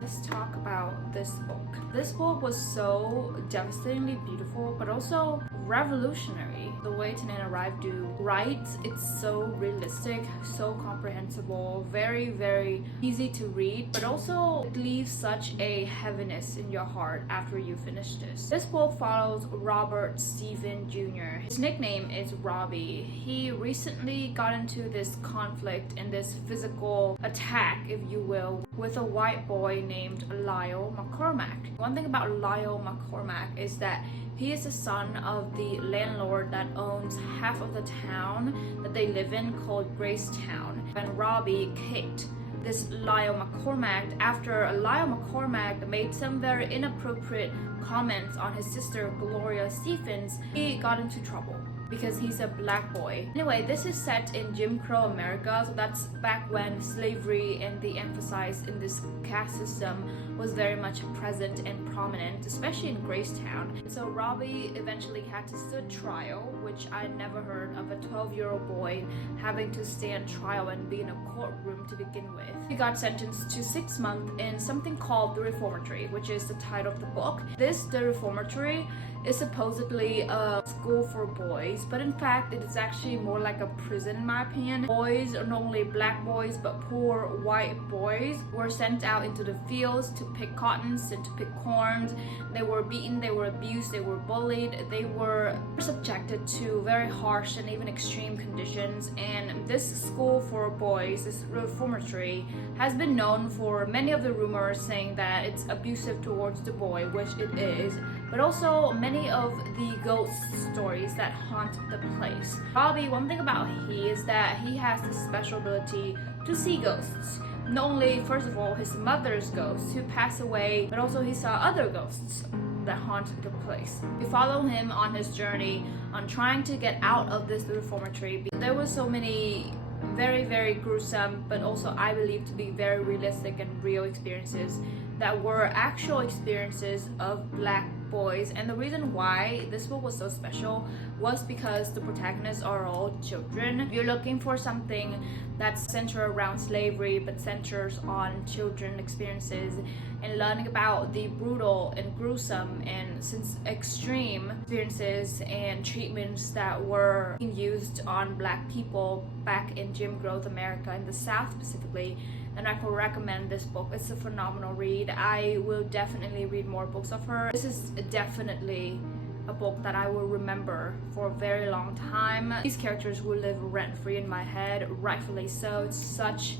Let's talk about this book. This book was so devastatingly beautiful, but also revolutionary. The way Tananarive Due writes, it's so realistic, so comprehensible, very, very easy to read, but also it leaves such a heaviness in your heart after you finish this. This book follows Robert Stephen Jr. His nickname is Robbie. He recently got into this conflict and this physical attack, if you will, with a white boy named Lyle McCormack. One thing about Lyle McCormack is that he is the son of the landlord that owns half of the town that they live in called Gracetown. And Robbie kicked this Lyle McCormack after Lyle McCormack made some very inappropriate comments on his sister Gloria Stephens. He got into trouble because he's a black boy. Anyway, this is set in Jim Crow America, so that's back when slavery and the emphasis in this caste system was very much present and prominent, especially in Gracetown. So Robbie eventually had to stand trial, which I never heard of a 12-year-old boy having to stand trial and be in a courtroom to begin with. He got sentenced to 6 months in something called the Reformatory, which is the title of the book. The Reformatory is supposedly a school for boys, but in fact it is actually more like a prison in my opinion. Boys, normally black boys, but poor white boys, were sent out into the fields to pick cottons and to pick corns. They were beaten, they were abused, they were bullied, they were subjected to very harsh and even extreme conditions. And this school for boys, this reformatory, has been known for many of the rumors saying that it's abusive towards the boy, which it is, but also many of the ghost stories that haunt the place. Robbie, one thing about he is that he has this special ability to see ghosts. Not only, first of all, his mother's ghosts who passed away, but also he saw other ghosts that haunt the place. We follow him on his journey on trying to get out of this reformatory. There were so many very, very gruesome, but also I believe to be very realistic and real experiences that were actual experiences of black boys. And the reason why this book was so special was because the protagonists are all children. If you're looking for something that's centered around slavery but centers on children experiences and learning about the brutal and gruesome and since extreme experiences and treatments that were used on black people back in Jim Crow America, in the South specifically, then I could recommend this book. It's a phenomenal read. I will definitely read more books of her. This is definitely a book that I will remember for a very long time. These characters will live rent-free in my head, rightfully so. It's such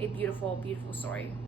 a beautiful, beautiful story.